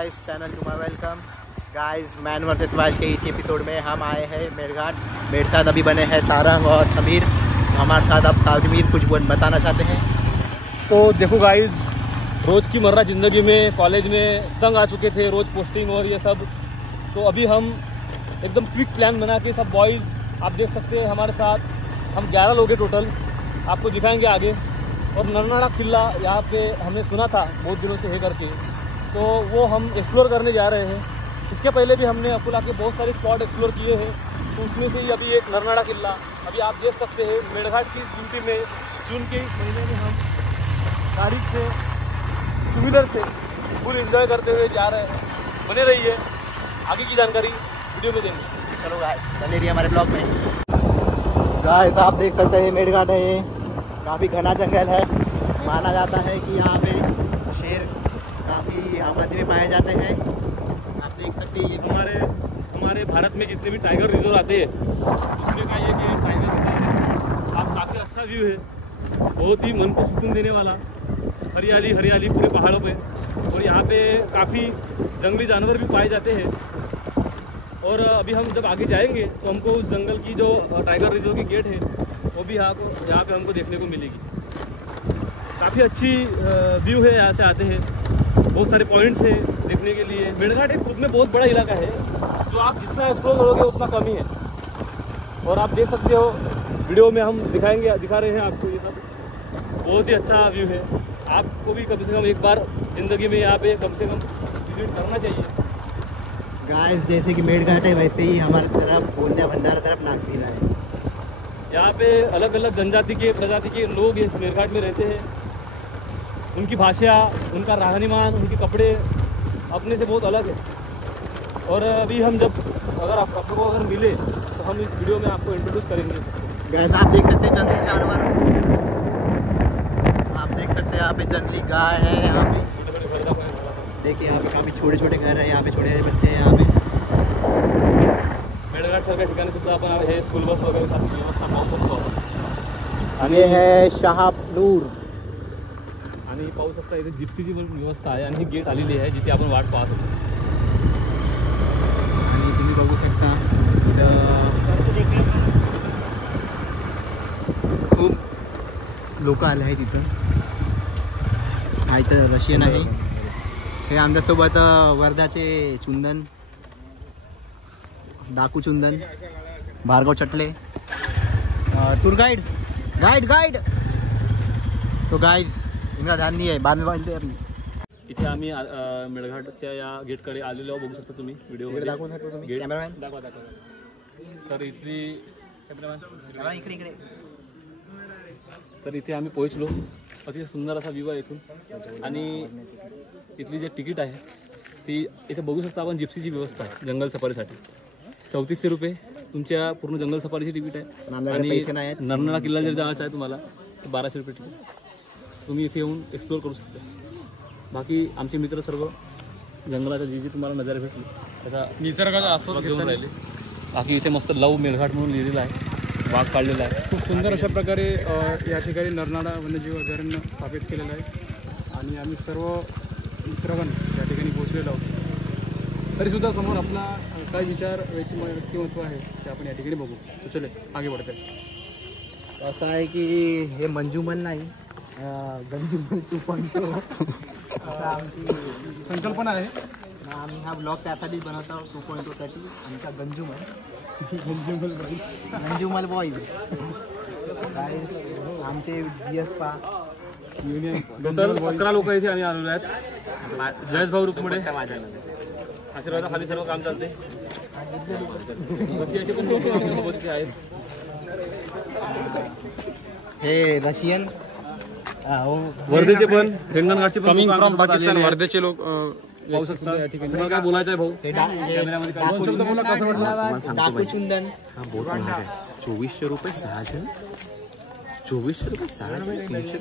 Guys, channel to my welcome. Guys, man versus wild के इस episode में हम आए हैं मेरघाट। मेरे साथ अभी बने हैं सारंग और समीर। हमारे साथ अब साजमीर कुछ बताना चाहते हैं। तो देखो गाइस, रोज़ की मर्रा ज़िंदगी में कॉलेज में तंग आ चुके थे, रोज़ पोस्टिंग और ये सब। तो अभी हम एकदम क्विक प्लान बना के सब बॉयज़, आप देख सकते हैं हमारे साथ हम 11 लोग हैं टोटल, आपको दिखाएंगे आगे। और नरनाड़ा किला यहाँ पे हमने सुना था बहुत दिनों से है करके, तो वो हम एक्सप्लोर करने जा रहे हैं। इसके पहले भी हमने अकोला के बहुत सारे स्पॉट एक्सप्लोर किए हैं, तो उसमें से ही अभी एक नरनाड़ा किला अभी आप देख सकते हैं। मेरघाट की ड्यूटी में जून के महीने में हम गाड़ी से, टू व्हीलर से फुल एंजॉय करते हुए जा रहे हैं। बने रहिए, आगे की जानकारी वीडियो में देंगे। चलो गाइस, बने रहिए हमारे ब्लॉग में। गाइस, आप देख सकते हैं मेरघाट है, ये काफ़ी घना जंगल है। माना जाता है कि यहाँ पे शेर काफ़ी आबादी में पाए जाते हैं। आप देख सकते हैं ये हमारे भारत में जितने भी टाइगर रिजर्व आते हैं उसमें का ये टाइगर रिजर्व है। आप काफ़ी अच्छा व्यू है, बहुत ही मन को सुकून देने वाला। हरियाली हरियाली पूरे पहाड़ों पे, और यहाँ पे काफ़ी जंगली जानवर भी पाए जाते हैं। और अभी हम जब आगे जाएंगे तो हमको उस जंगल की जो टाइगर रिजर्व की गेट है वो भी यहाँ पे हमको देखने को मिलेगी। काफ़ी अच्छी व्यू है, यहाँ से आते हैं, बहुत सारे पॉइंट्स हैं देखने के लिए। मेरघाट एक खुद में बहुत बड़ा इलाका है, जो आप जितना एक्सप्लोर करोगे उतना कम ही है। और आप देख सकते हो वीडियो में हम दिखा रहे हैं आपको, ये सब बहुत ही अच्छा व्यू है। आपको भी कम से कम एक बार ज़िंदगी में यहाँ पे कम से कम विजिट करना चाहिए। गाइस, जैसे कि मेरघाट है वैसे ही हमारी तरफ गोंदिया भंडारा तरफ नागजीरा है। यहाँ पे अलग अलग जनजाति के प्रजाति के लोग इस मेरघाट में रहते हैं। उनकी भाषा, उनका रहनीमान, उनके कपड़े अपने से बहुत अलग है। और अभी हम जब आपको अगर मिले तो हम इस वीडियो में आपको इंट्रोड्यूस करेंगे। गाइस, आप देख सकते हैं जंगली जानवर, आप देख सकते हैं यहाँ पे जंगली गाय है। यहाँ पे देखिए, यहाँ पे काफ़ी छोटे छोटे घर है, यहाँ पे छोटे बच्चे हैं। यहाँ पे मेरघाट सारख्या ठिकाणी सुद्धा आपण हे स्कूल बस वगैरे सारखी व्यवस्था पाहू शकतो। आणि है शहापूर, आणि पाहू शकता इथे जिप्सीची पण व्यवस्था आहे, आणि ही गेट आलेली आहे जिथे आपण वाट पाहत होतो। आणि तुम्ही बघू शकता खूप लोक आले आहेत तिथं। हा इथं रशियन आहे, हे आमच्यासोबत वर्धाचे चुंदन, डाकू चुंदन, भार्गव चटले, टूर गाइड। तो गाइज, इनका ध्यान नहीं है, बाद में बोलते हैं। इथे आम्ही मेरघाटच्या या गेटकडे आलेलो बघू शकता तुम्ही व्हिडिओ दाखवू शकता तुम्ही, कॅमेरामॅन दाखवा। तर इकडे तर इथे आम्ही पोहोचलो। अतिशय सुंदर असा व्ह्यू आहे इथून, आणि इथली जे तिकीट आहे ती इथे बघू शकता आपण। जिप्सीची व्यवस्था आहे जंगल सफारीसाठी, 3400 रुपये तुमच्या पूर्ण जंगल सफारीची तिकीट आहे। आणि नरनाळा किल्ला जर जायचं आहे तुम्हाला तर 1200 रुपये तिकीट, तुम्ही इथे येऊन एक्सप्लोर करू शकता। बाकी आमचे मित्र सर्व जंगलाचा जी तुम्हाला नजारे भेटली त्याचा निसर्गाचा आस्वाद घेऊन राहिले। बाकी इथे मस्त लव मेरघाट म्हणून लिहिलेलं आहे, वाघ काढलेला आहे। खूप सुंदर अशा प्रकारे या ठिकाणी नरनाळा वन्यजीव अभयारण्य स्थापित केलेलं आहे, आणि आम्ही सर्व मित्रगण या ठिकाणी पोहोचलेलो आहोत। तरीसुद्धा समोर आपला काय विचार व्यक्तिमत्व आहे ते आपण या ठिकाणी बघू। तो चले आगे बढ़ते हैं। असं आहे की हे मंजूमल नाही, गंजूमल 2.0 असं आमची संकल्पना आहे। आम्ही हा ब्लॉग त्यासाठीच बनवतो, 2.0 साठी आमचा गंजूमल बॉईज। आमचे GS पा युनियन टोटल 11 लोक इथे आम्ही आलेलो आहेत। जयेश भाऊ रुकमडे आशीर्वादाखाली सर्व काम चालते। असे पण लोक सोबत इथे आहेत। हे रशियन वर्धेचे पण, हिंगणघाटचे पण, कमिंग फ्रॉम पाकिस्तान वर्धेचे लोक पाहू शकता। तुम्हाला काय बोलायचं आहे भाऊ? डाकू चुंदन 2400 रुपये 6 जण, 2400 रुपये 6 जण, 300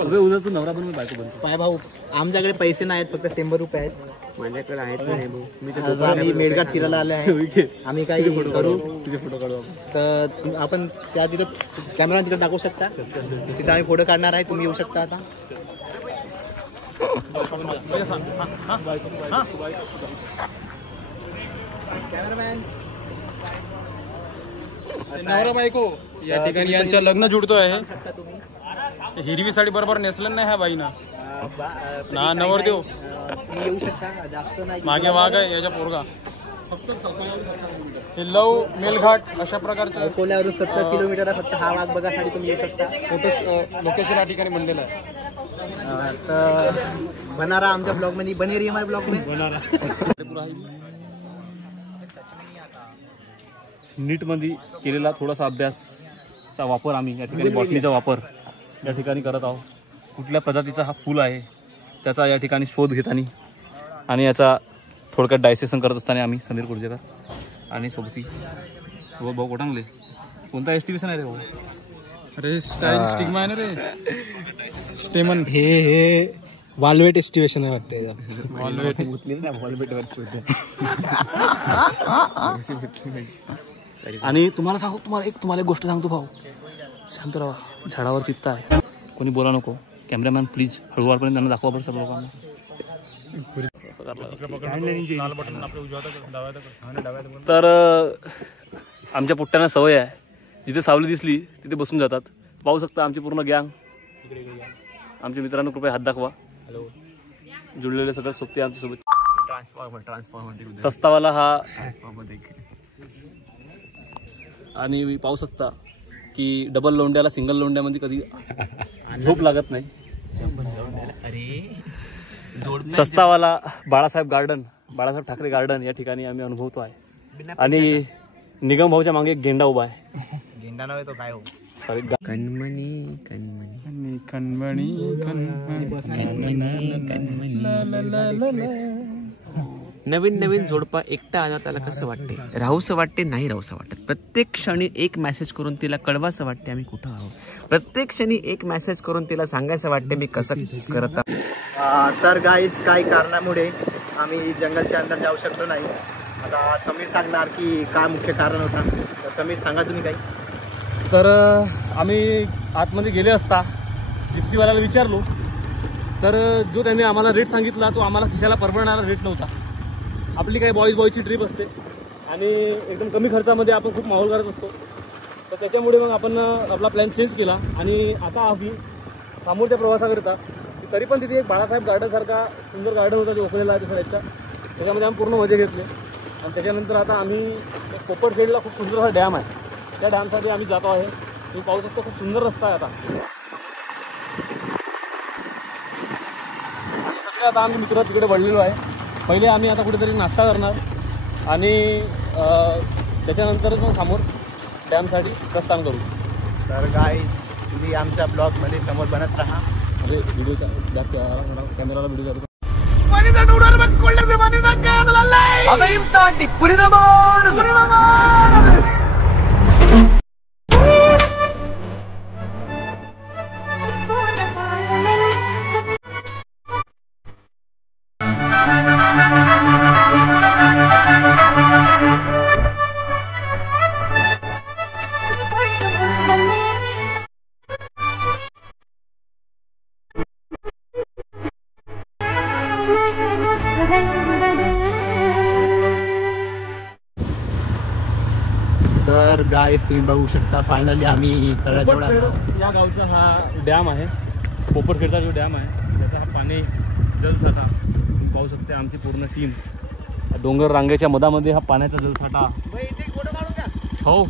रुपये उद्या तू नवरा पण बायको बनतो। पाय भाऊ, आमच्याकडे पैसे नाही आहेत, फक्त 100 रुपये आहेत माझ्याकडे आहेत नाही भाऊ। आम्ही मेरघाट फिरायला आले आहे, आम्ही काही करू तुझे फोटो काढू तर आपण त्या तिथं कॅमेरा तिकडे दाखवू शकता, तिथं आम्ही फोटो काढणार आहे, तुम्ही येऊ शकता आता। कॅमेरामॅन नवरा बायको या ठिकाणी यांच्या लग्न जुडतो आहे. शकता तुम्ही हिरवी साडी बरोबर नेसलं नाही ह्या बाईनं ना नवरदेव तुम्ही येऊ शकता, जास्त नाही. मागे वाघ आहे याच्या पोरगा. फक्त हे लव मेलघाट अशा प्रकारचं अकोल्यावरून 70 किलोमीटर फक्त हा वाघ बघासाठी तुम्ही येऊ शकता. फोटो लोकेशन या ठिकाणी बनलेलं आहे. तर बनारा आमच्या ब्लॉग मध्ये बने रही हमारे ब्लॉग में. नीटमध्ये केलेला थोडासा अभ्यासचा वापर आम्ही या ठिकाणी बॉटलीचा वापर या ठिकाणी करत आहोत. कुठल्या प्रजातीचा हा फूल आहे त्याचा या ठिकाणी शोध घेताना आणि याचा थोडक्यात डायसेशन करत असताना आम्ही समीर कुर्जेकर आणि सोबती भाऊ कोटांगले. कोणता एस्टिमेशन आहे रे भाऊ? अरे स्टाईल स्टिग्मा आहे ना रे. स्टेमन हे वालवेट एस्टिमेशन आहे वाटते. आणि तुम्हाला एक गोष्ट सांगतो भाऊ, शांत राहा, झाडावर चित्ता आहे, कोणी बोला नको. कॅमेरामॅन प्लीज हळूवारपर्यंत त्यांना दाखवा बरं सर्व लोकांना. तर आमच्या पुट्ट्यांना सवय आहे, जिथे सावली दिसली तिथे बसून जातात. पाहू शकता आमची पूर्ण गँग. आमच्या मित्रांनो कृपया हात दाखवा. जुळलेले सगळं सोबती आमच्यासोबत. ट्रान्सफॉर्मर सस्तावाला हा. आणि पाहू शकता की डबल लोंड्याला सिंगल लोंड्यामध्ये कधी झोप लागत नाही. सस्तावाला बाळासाहेब ठाकरे गार्डन या ठिकाणी आम्ही अनुभवतो आहे. आणि निगम भाऊच्या मागे एक गेंडा उभा आहे. गेंडा नव्हे तो काय हो, कणमणी नवीन जोडपा एकटा आला त्याला कसं वाटते? राहूसं वाटते, नाही राहूसं वाटत. प्रत्येक क्षणी एक मेसेज करून तिला कळवायचं वाटते आम्ही कुठं आहोत. प्रत्येक क्षणी एक मेसेज करून तिला सांगायचं वाटते मी कसं करत आहोत. तर गाईज काही कारणामुळे आम्ही जंगलच्या अंदर जाऊ शकलो नाही. आता समीर सांगणार की काय मुख्य कारण होता. तर समीर सांगा तुम्ही काही. तर आम्ही आतमध्ये गेले असता जिप्सीवाल्याला विचारलो, तर जो त्यांनी आम्हाला रेट सांगितला तो आम्हाला खिशाला परवडणारा रेट नव्हता. आपली काही बॉयची ट्रिप असते आणि एकदम कमी खर्चामध्ये आपण खूप माहोल करत असतो. तर त्याच्यामुळे मग आपण आपला प्लॅन चेंज केला आणि आता आम्ही समोरच्या प्रवासाकरिता, तरी पण तिथे एक बाळासाहेब गार्डनसारखा सुंदर गार्डन होता जो ओखलेला आहे साईडच्या, त्याच्यामध्ये आम्ही पूर्ण मजे घेतले. आणि त्याच्यानंतर आता आम्ही एक पोपटखेडला खूप सुंदर असा डॅम आहे, त्या डॅमसाठी आम्ही जातो आहे. तुम्ही पाहू शकतो खूप सुंदर रस्ता आहे. आता आम्ही मित्र तिकडे वळलेलो आहे. पहिले आम्ही आता कुठेतरी नाश्ता करणार आणि त्याच्यानंतरच मग समोर डॅमसाठी प्रस्थान करू. तर गाईज तुम्ही आमच्या ब्लॉगमध्ये समोर बनत राहा. म्हणजे व्हिडिओच्या कॅमेराला व्हिडिओ करतो. तर गाईज तुम्ही बघू शकता फायनली आम्ही पोपटखेड या गावचा हा डॅम आहे. पोपटखेडचा जो डॅम आहे त्याचा हा पाणी जलसाठा तुम्ही पाहू शकता. आमची पूर्ण टीम डोंगर रांगेच्या मधामध्ये हा पाण्याचा जलसाठा हो.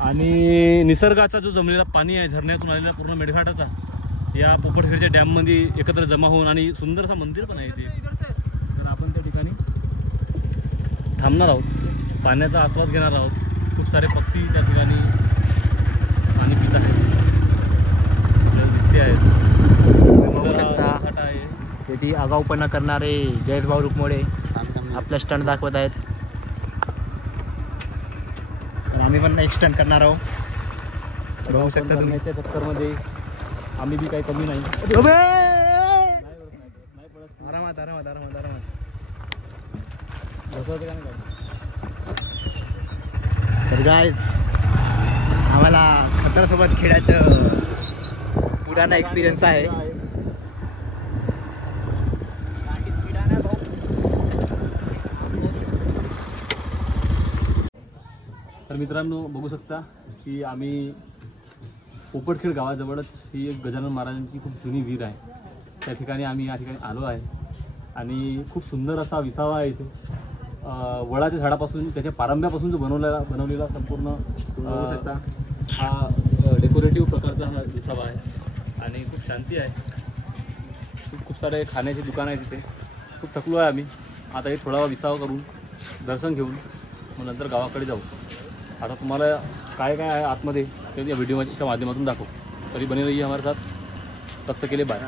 आणि निसर्गाचा जो जमलेला पाणी आहे झरण्यातून आलेला पूर्ण मेळघाटाचा या पोपटखेडच्या डॅममध्ये एकत्र जमा होऊन आणि सुंदरसा मंदिर पण आहे ते. तर आपण त्या ठिकाणी थांबणार आहोत, पाण्याचा आस्वाद घेणार आहोत. खूप सारे पक्षी त्या ठिकाणी पाणी पित आहेत, आपल्याला दिसते आहेत. शेती आगाऊपणा करणारे जयेशभाऊ रुकमोडे आपला स्टंट दाखवत आहेत. तर आम्ही पण एक स्टंट करणार आहोत. बघू शकता तुम्ही. चक्करमध्ये आम्ही बी काही कमी नाही. आरामात आरामात आरामात आरामात. तर गाईज आम्हाला खतरासोबत खेळायचं पुराणा एक्सपिरियन्स आहे. तर मित्रांनो बघू शकता की आम्ही पोपटखेड गावाजवळच ही एक गजानन महाराजांची खूप जुनी विहीर आहे. त्या ठिकाणी आम्ही या ठिकाणी आलो आहे आणि खूप सुंदर असा विसावा आहे इथे. वडाच्या झाडापासून त्याच्या पारंब्यापासून जो बनवलेला संपूर्ण बघू शकता हा डेकोरेटिव्ह प्रकारचा हा विसावा आहे आणि खूप शांती आहे. खूप सारे खाण्याचे दुकान आहे तिथे. खूप थकलो आहे आम्ही. आता हे थोडा विसावा करून दर्शन घेऊन मग नंतर गावाकडे जाऊ. आता तुम्हाला काय काय आहे आतमध्ये ते या व्हिडिओच्या माध्यमातून दाखवू. तरी बने रहिए हमारे साथ. तब तक के लिए बाय.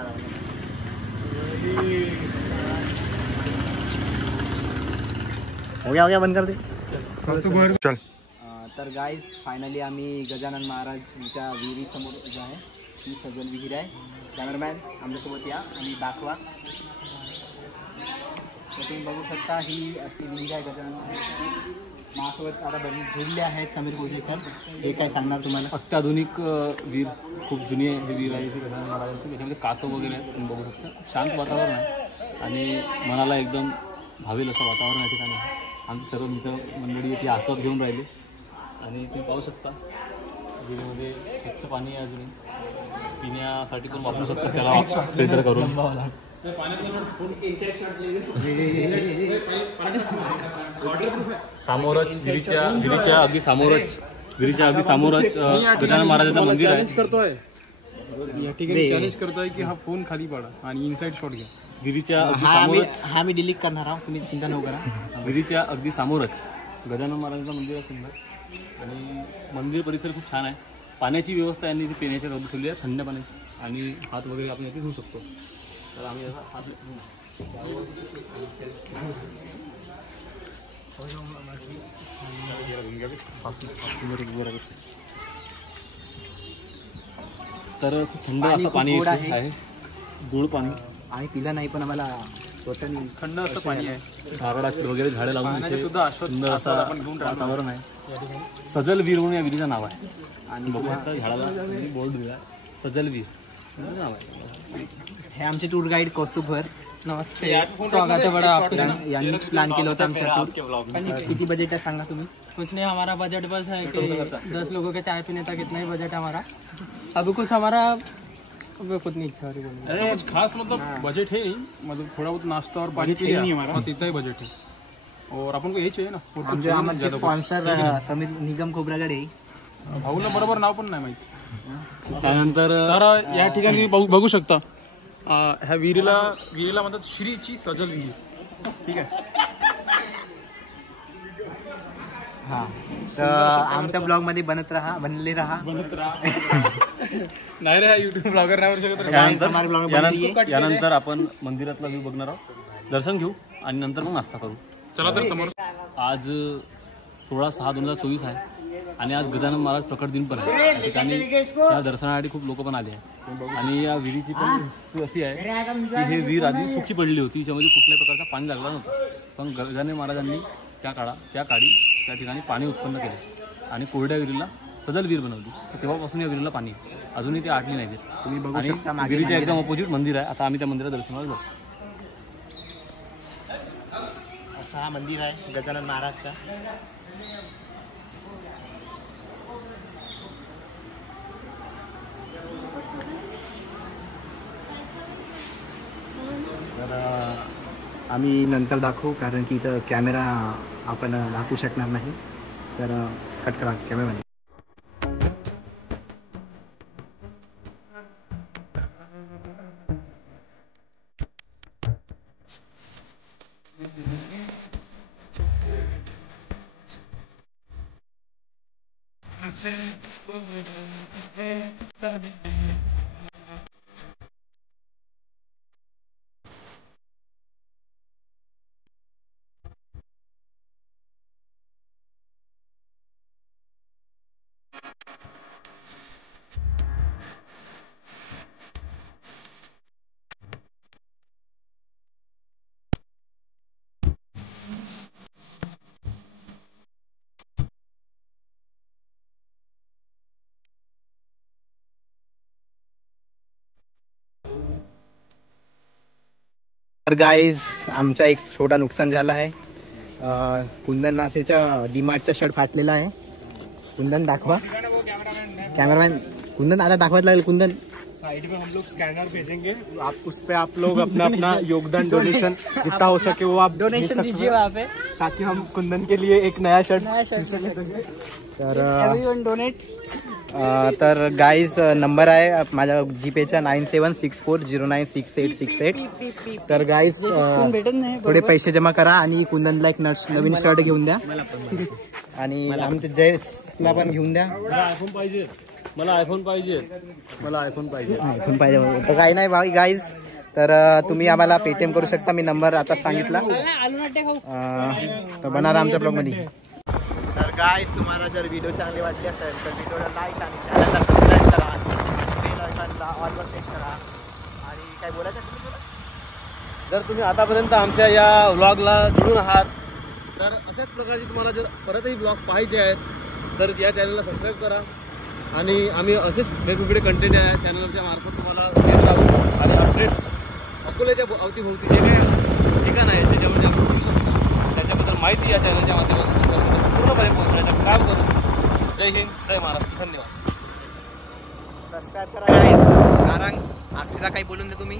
हो गया बंद कर दे. चल. तर गाईज फायनली आम्ही गजानन महाराजांच्या विहिरीसमोर उभा आहे. ही सजल विहीर आहे. कॅमेरामॅन आमच्यासोबत या आणि दाखवा. तर तुम्ही बघू शकता ही अशी विहीर आहे गजानन महाराजांची. माझ्यासोबत आता जोडले आहेत समीर कोजेकर. हे काय सांगणार तुम्हाला? अत्याधुनिक विहीर खूप जुनी आहे. ही विहीर आहे ती गजानन महाराजांची. त्याच्यामध्ये कासव वगैरे आहेत तुम्ही बघू शकता. खूप शांत वातावरण आहे आणि मनाला एकदम भावेल असं वातावरण या ठिकाणी आहे. आमचे सर्व मित्र मंडळी ती आस्वाद घेऊन राहिले आणि तुम्ही पाहू शकता विहिरीमध्ये स्वच्छ पाणी आहे. अजूनही पिण्यासाठी पण वापरू शकता त्याला फिल्टर करून. समोरच विहिरीच्या अगदी समोरच गजानन महाराजांचं मंदिर आहे. या ठिकाणी चॅलेंज करतोय की हा फोन खाली पाडा आणि इनसाइड शॉट घ्या. विहिरीच्या अगदी समोरच हा मी डिलीट करणार आहोत. तुम्ही चिंता नको करा. विहिरीच्या अगदी समोरच गजानन महाराजांचं मंदिर आहे सुंदर आणि मंदिर परिसर खूप छान आहे. पाण्याची व्यवस्था यांनी इथे पिण्याच्या बाजू ठेवली आहे थंड पाण्याची आणि हात वगैरे आपण इथे धुवू शकतो. तर आम्ही याचा हात तर खूप थंड असं पाणी आहे. गोड पाणी आणि पिला नाही पण आम्हाला स्वतःनी थंड असं पाणी आहे. नारळाची वगैरे झाडे लावून इथे सुद्धा आस्वाद सुंदर असं वातावरण आहे. सजल विहीर म्हणून या विहिरीचं नाव आहे. आणि बघू शकता झाडाला बोर्ड दिला सजल विहीर नाव आहे. हे आमचे टूर गाईड कौस्तुभ भर. नमस्ते. स्वागत है बड़ा आपका. यांनीच प्लॅन केलं होतं आमच्या टूर. किती बजेट आहे सांगा तुम्ही? कुछ नहीं, हमारा बजट बस है कि 10 लोगों के चाय पीने तक इतना ही बजट है हमारा. अभी कुछ हमारा खुद नहीं इच्छा रही बोलने. ऐसा कुछ खास मतलब बजट है नहीं. मतलब थोड़ा बहुत नाश्ता और पानी पी लिया बस इतना ही बजट है. और अपन को यही चाहिए ना. आमचे स्पॉन्सर समीर निगम खोब्रागडे. भाऊला बरोबर नाव पण नाही माहिती. त्यानंतर तर या ठिकाणी बघू शकता ह्या विहिरीला म्हणतात श्रीची सजल विहीर. ठीक आहे. हा तर आमच्या ब्लॉग मध्ये बनले राहा. नाही रे युट्यूब ब्लॉगर नाही शकत. यानंतर आपण मंदिरातला व्ह्यू बघणार आहोत. दर्शन घेऊ आणि नंतर मग नाश्ता करू. चला तर समोर. आज 16/6/2024 आहे आणि आज गजानन महाराज प्रकट दिन पण आहे. या ठिकाणी या दर्शनासाठी खूप लोक पण आले आहे आणि या विहिरीची पण हिस्ट्री अशी आहे की हे विहीर आधी सुकी पडली होती. याच्यामध्ये कुठल्याही प्रकारचा पाणी लागला नव्हतं. पण गजानन महाराजांनी त्या काळी त्या ठिकाणी पाणी उत्पन्न केले आणि कोरड्या विहिरीला सजल विहीर बनवली. तर तेव्हापासून या विहिरीला पाणी आहे. अजूनही ते आटली नाही. तुम्ही बघू शकता विहिरीच्या एकदम अपोजिट मंदिर आहे. आता आम्ही त्या मंदिरात दर्शनाला जाऊ. असं हा मंदिर आहे गजानन महाराजचा. तर आम्ही नंतर दाखवू कारण की इथं कॅमेरा आपण दाखवू शकणार नाही. तर कट करा कॅमेरा. तर गाईज आमचा एक छोटा नुकसान झाला आहे. कुंदन नासेच्या डीमार्टचा शर्ट फाटलेला आहे कुंदन दाखवा, कॅमेरामॅन कुंदन आता दाखवायला लागेल. कुंदन साइड में हम लोग स्कैनर भेजेंगे, आप उस पे आप लोग अपना अपना योगदान डोनेशन जितना हो सके वो आप डोनेशन दीजिए वहाँ पे, ताकि हम कुंदन के लिए एक नया शर्ट तर एवरीवन डोनेट. तर गाईज नंबर आहे माझ्या जीपेचा 9764096868. तर गाईज भेटत नाही. थोडे पैसे जमा करा आणि कुंदनला एक नवीन शर्ट घेऊन द्या आणि आमच्या जयला पण घेऊन द्या. मला आयफोन पाहिजे. आयफोन पाहिजे तर काही नाही भाई गाईज. तर तुम्ही आम्हाला पेटीएम करू शकता. मी नंबर आता सांगितला. तर बनणार आमच्या ब्लॉगमध्ये. तर गाईज तुम्हाला जर व्हिडिओ चांगली वाटली असेल तर व्हिडिओला लाईक आणि चॅनलला सबस्क्राईब करा आणि बेल आयकॉनला ऑलवर सेट करा. आणि काय बोलायचं असेल तुला? जर तुम्ही आतापर्यंत आमच्या या व्लॉगला जुळून आहात तर अशाच प्रकारचे तुम्हाला जर परतही ब्लॉग पाहायचे आहेत तर या चॅनलला सबस्क्राईब करा. आणि आम्ही असेच वेगवेगळे कंटेंट या चॅनलच्या मार्फत तुम्हाला देत राहू. आणि अपडेट्स अकोल्याच्या अवतीभोवती जे काही ठिकाण आहेत त्याच्यामध्ये आपण बघू शकतो त्याच्याबद्दल माहिती या चॅनलच्या माध्यमातून तुमच्यापर्यंत पूर्णपणे पोहोचण्याचं काम करू. जय हिंद, जय महाराष्ट्र. धन्यवाद. सबस्क्राईब करा गाईज. नारंग आखरीला काही बोलून दे तुम्ही.